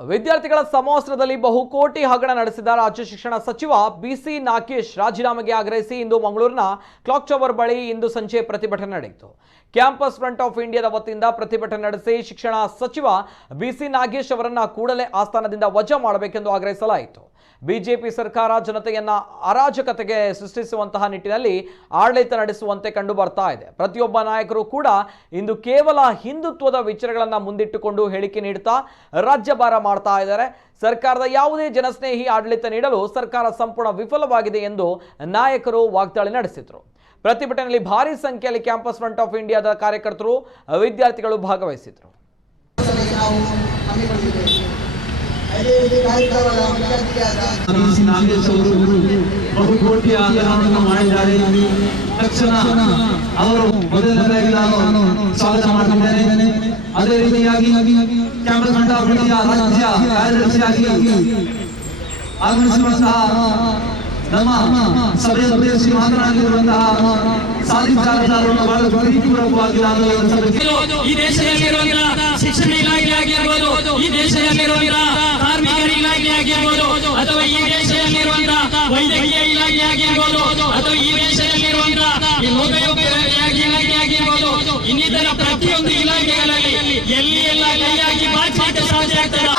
ವಿದ್ಯಾರ್ಥಿಗಳ ಸಮವಸ್ತ್ರದಲ್ಲಿ ಬಹುಕೋಟಿ ಹಗರಣ ನಡೆಸಿದ ರಾಜ್ಯ ಶಿಕ್ಷಣ ಸಚಿವ ಬಿಸಿ ನಾಗೇಶ್ ರಾಜೀನಾಮೆಗೆ ಆಗ್ರಹಿಸಿ ಇಂದು ಮಂಗಳೂರಿನ ಕ್ಲಾಕ್ ಟವರ್ ಬಳಿ ಇಂದು ಸಂಜೆ ಪ್ರತಿಭಟನೆ ನಡೆಯಿತು. ಕ್ಯಾಂಪಸ್ ಫ್ರಂಟ್ ಆಫ್ ಇಂಡಿಯಾದ ವತಿಯಿಂದ ಪ್ರತಿಭಟನೆ ನಡೆಸಿ ಶಿಕ್ಷಣ ಸಚಿವ ಬಿಸಿ ನಾಗೇಶ್ ಅವರನ್ನು ಕೂಡಲೇ ಆಸ್ಥಾನದಿಂದ ವಜಾ ಮಾಡಬೇಕೆಂದು ಆಗ್ರಹಿಸಲಾಯಿತು. ಬಿಜೆಪಿ ಸರ್ಕಾರ ಜನತೆಯನ್ನ ಅರಾಜಕತೆಗೆ ಸೃಷ್ಟಿಸುವಂತಹ ನಿಟ್ಟಿನಲ್ಲಿ ಆಡಳಿತ ನಡೆಸುವಂತೆ ಕಂಡು ಬರ್ತಾ ಇದೆ. ಪ್ರತಿಯೊಬ್ಬ ನಾಯಕರು ಕೂಡ ಇಂದು ಕೇವಲ ಹಿಂದುತ್ವದ ವಿಚಾರಗಳನ್ನು ಮುಂದಿಟ್ಟುಕೊಂಡು ಹೇಳಿಕೆ ನೀಡುತ್ತಾ ರಾಜ್ಯಭಾರ ಮಾಡ್ತಾ ಇದ್ದಾರೆ. ಸರ್ಕಾರದ ಯಾವುದೇ ಜನಸ್ನೇಹಿ ಆಡಳಿತ ನೀಡಲು ಸರ್ಕಾರ ಸಂಪೂರ್ಣ ವಿಫಲವಾಗಿದೆ ಎಂದು ನಾಯಕರು ವಾಗ್ದಾಳಿ ನಡೆಸಿದರು. ಪ್ರತಿಭಟನೆಯಲ್ಲಿ ಭಾರಿ ಸಂಖ್ಯೆಯಲ್ಲಿ ಕ್ಯಾಂಪಸ್ ಫ್ರಂಟ್ ಆಫ್ ಇಂಡಿಯಾದ ಕಾರ್ಯಕರ್ತರು ವಿದ್ಯಾರ್ಥಿಗಳು ಭಾಗವಹಿಸಿದರು. ಬಹುಕೋಟಿ ಹಗರಣವನ್ನು ಮಾಡಿದ್ದಾರೆ. ತಕ್ಷಣ ಅವರು ಮೊದಲನೇದಾಗಿ ನಾನು ಸ್ವಾಗತ ಮಾಡುತ್ತಿದ್ದೇನೆ. ಅದೇ ರೀತಿಯಾಗಿ ಕ್ಯಾಂಪಸ್ ಫ್ರಂಟ್ ಆಫ್ ಇಂಡಿಯಾ ರಾಜ್ಯ ಕಾರ್ಯದರ್ಶಿಯಾಗಿ ಆಗಮಿಸಿರುವಂತಹ ನಮ್ಮ ಸಭೆಯ ಉದ್ದೇಶಿಸಿ ಮಾತನಾಡಿರುವಂತಹ ಸಾಧಿಕಾರರನ್ನು ಬಹಳ ಪ್ರೀತಿಪೂರ್ವಕವಾಗಿ ನಾನು ಈ ದೇಶದಲ್ಲಿರುವಂತಹ ಶಿಕ್ಷಣ ಇಲಾಖೆ ಆಗಿರ್ಬೋದು, ಈ ದೇಶದಲ್ಲಿರುವಂತಹ ಕಾರ್ಮಿಕರ ಇಲಾಖೆ ಆಗಿರ್ಬೋದು, ಅಥವಾ ಈ ದೇಶದಲ್ಲಿರುವಂತಹ ವೈದ್ಯಕೀಯ ಇಲಾಖೆ ಆಗಿರ್ಬೋದು, ಅಥವಾ ಈ ದೇಶದಲ್ಲಿರುವಂತಹ ಲೋಕೋಪಯೋಗಿ ಇಲಾಖೆ ಆಗಿರ್ಬೋದು, ಇನ್ನಿತರ ಪ್ರತಿಯೊಂದು ಇಲಾಖೆಗಳಲ್ಲಿ ಎಲ್ಲಿ ಎಲ್ಲ ಕೈಯಾಗಿ ಬಾಚಿಕೆ ಸಾಧ್ಯ ಆಗ್ತದೆ.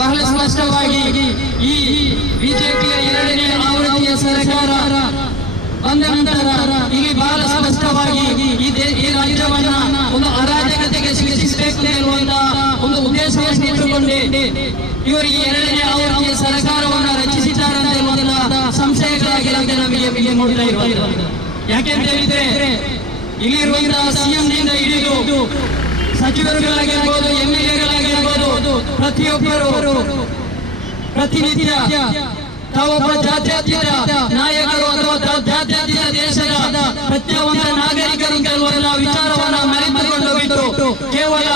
ಬಹಳ ಸ್ಪಷ್ಟವಾಗಿ ಈ ಬಿಜೆಪಿಯ ಎರಡನೇ ಆವೃತ್ತಿಯ ಸರ್ಕಾರ ಬಂದ ನಂತರ ಇಲ್ಲಿ ಬಹಳ ಸ್ಪಷ್ಟವಾಗಿ ಈ ರಾಜ್ಯವನ್ನ ಒಂದು ಅರಾಜಕತೆಗೆ ಶಿಕ್ಷಿಸಬೇಕು ಎನ್ನುವಂತಹ ಒಂದು ಉದ್ದೇಶವನ್ನು ಇಟ್ಟುಕೊಂಡೇ ಇವರಿಗೆ ಎರಡನೇ ಆವೃತ್ತಿಯ ಸರ್ಕಾರವನ್ನು ರಚಿಸಿದ್ದಾರೆ ಅಂತ ಹೇಳುವಂತಹ ಸಂಶಯಗಳಾಗಿರುತ್ತೆ ನಮಗೆ ನೋಡ್ತಾ ಇರುವುದು. ಯಾಕೆಂತ ಹೇಳಿದ್ರೆ ಇಲ್ಲಿರುವಂತಹ ಸಿಎಂನಿಂದ ಹಿಡಿದು ಸಚಿವರುಗಳಾಗಿರ್ಬೋದು, ಎಂಎಲ್ಎಗಳಾಗಿರ್ಬೋದು, ಪ್ರತಿಯೊಬ್ಬರು ಪ್ರತಿನಿತ್ಯ ತಾವೊಬ್ಬ ಜಾತ್ಯತೀತ ನಾಯಕರು ಅಥವಾ ಜಾತ್ಯತೀತ ದೇಶದ ಪ್ರತಿಯೊಬ್ಬ ನಾಗರಿಕರು ಕೆಲವರೆಲ್ಲ ವಿಚಾರವನ್ನು ಮರೆತುಕೊಂಡು ಬಿಟ್ಟು ಕೇವಲ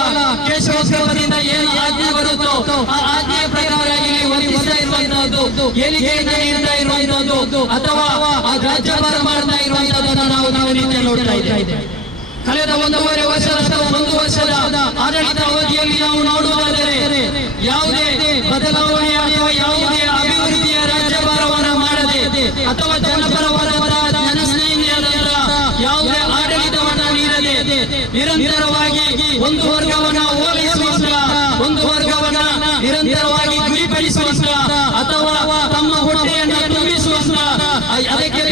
ಕೇಶವದಿಂದ ಏನು ಆಜ್ಞೆ ಬರುತ್ತೋ ಆ ಆಜ್ಞೆಯ ಪ್ರಕಾರ ಇಲ್ಲಿ ವರ್ತಿಸ್ತಾ ಇರುವಂತಹದ್ದು, ಹೇಳಿಕೆಯಿಂದ ನೀಡ್ತಾ ಇರುವಂತಹದ್ದು ಅಥವಾ ಆ ರಾಜ್ಯಭಾರ ಮಾಡ್ತಾ ಇರುವಂತಹದ್ದನ್ನು ನಾವು ನಿತ್ಯ ನೋಡ್ತಾ ಇದ್ದೇವೆ. ಕಳೆದ ಒಂದೂವರೆ ವರ್ಷದ ಆಡಳಿತ ಅವಧಿಯಲ್ಲಿ ನಾವು ನೋಡುವುದಾದರೆ ಯಾವುದೇ ಬದಲಾವಣೆ ಅಥವಾ ಯಾವುದೇ ಅಭಿವೃದ್ಧಿಯ ರಾಜ್ಯಭಾರವನ್ನು ಮಾಡದೆ ಅಥವಾ ಜನಪರವಾದ ಜನಸ್ನೇಹಿಯಾದ ಯಾವುದೇ ಆಡಳಿತವನ್ನು ನೀಡದೆ ನಿರಂತರವಾಗಿ ಒಂದು ವರ್ಗವನ್ನು ಓಲೈಸುವ, ಒಂದು ವರ್ಗವನ್ನು ನಿರಂತರವಾಗಿ ಗುರಿಪಡಿಸುವ ಅಥವಾ ತಮ್ಮ ಹೊಟ್ಟೆಯನ್ನು ತುಂಬಿಸುವ, ಅದಕ್ಕೆ